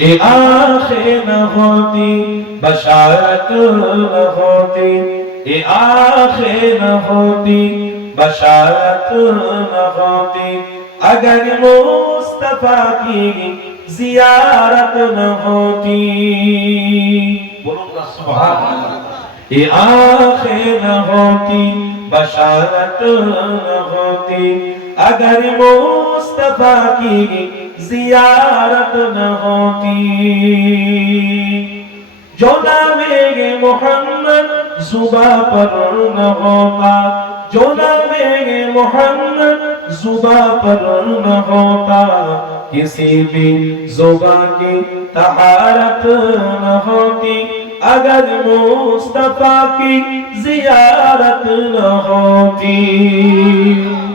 آخر نہ ہوتی بشارت نہ ہوتی اے آخر نہ ہوتی بشارت نہ ہوتی اگر مصطفیٰ کی زیارت نہ ہوتی اے آخر نہ ہوتی بشارت نہ ہوتی اگر مصطفیٰ کی زیارت نہ ہوتی جو نام محمد زبا پر نہ ہوتا جو نام محمد زبا پر نہ ہوتا کسی بھی زبا کی تہارت نہ ہوتی اگر مصطفیٰ کی زیارت نہ ہوتی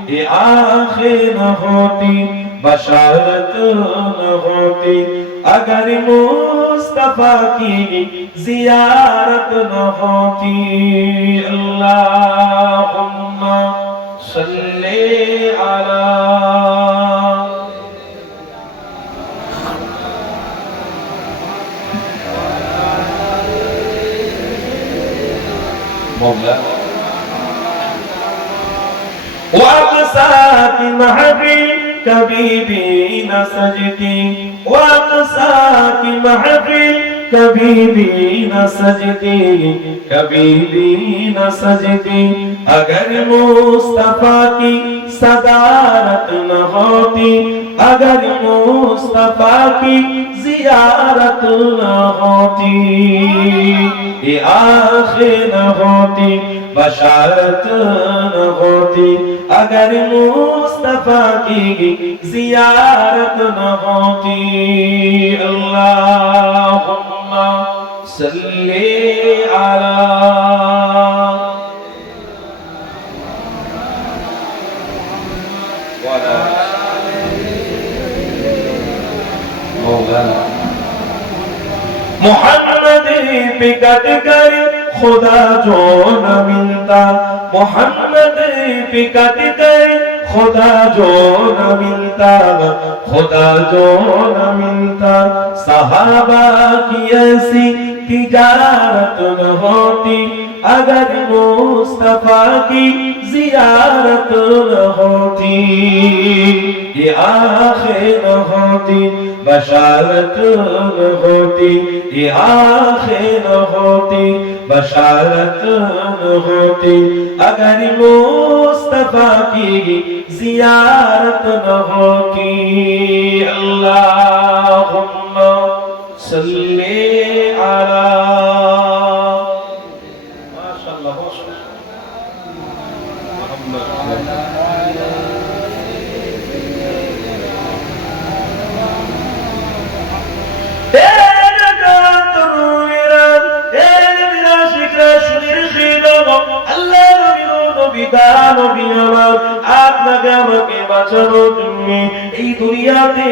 یہ آنکھیں نہ ہوتی بشارت نہ ہوتی اگر مصطفیٰ کی زیارت نہ ہوتی اللہ مولا وأقسى بمحبي كبيبي نسجدي وأقسى بمحبي کبھی نہ سجدی کبھی بھی نہ سجدی اگر مصطفیٰ کی صدارت نہ ہوتی मुस्तफा की सदारत न होती अगर मुस्तफा की जियारत न होती ये आंखें न होती बशारत न होती अगर मुस्तफा की जियारत न होती अल्लाहुम्मा सल्ली अला মোহাম্মদে পিকাট করে খোদা জোন মিলতা মোহাম্মদে পিকাট করে খোদা জোন মিলতা খোদা জোন মিলতা সাহাবা কি ऐसी تجارت نہ ہوتی اگر مصطفیٰ آخر ہوتی بشارت ہوتی یہ آخر ہوتی بشارت ہوتی اگر مصطفیٰ کی زیارت نہ ہوتی اللہم صلی علی আপনাকে আমাকে বাঁচানোর জন্য এই দুনিয়াতে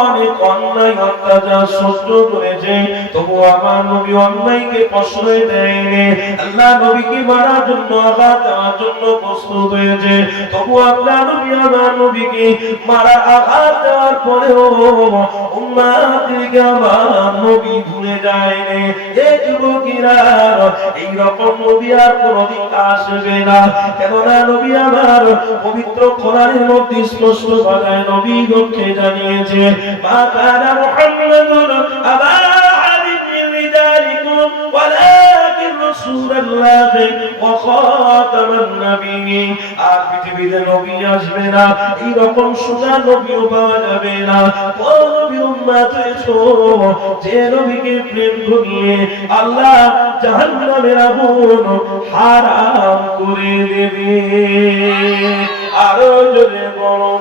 অনেক অন্যায় অত্যাচার সহ্য করেছে। তবু আমার নবী অন্যায়কে প্রশ্রয় দেয়নি। আল্লাহ নবীকে মারার জন্য, আঘাত দেওয়ার জন্য প্রস্তুত হয়েছে। তবু আপনার নবী আমার নবীকে মারা আঘাত দেওয়ার পরেও উম্মাদেরকে আমার নবী ভুলে যায়নি। এই যুবকেরা এই রকম নবী আর কোনদিন আসবে না। কেননা নবী আমার পবিত্র কোরআনের মধ্যে স্পষ্ট ভাষায় নবী গণকে জানিয়েছে মা কানা আবা পৃথিবীতে নবী আসবে না এই রকম সোজা নবীও পাওয়া যাবে না। যে নবীকে প্রেম আল্লাহ জাহান্নামের আগুন হারাম করে দেবে। আরও জোরে বলো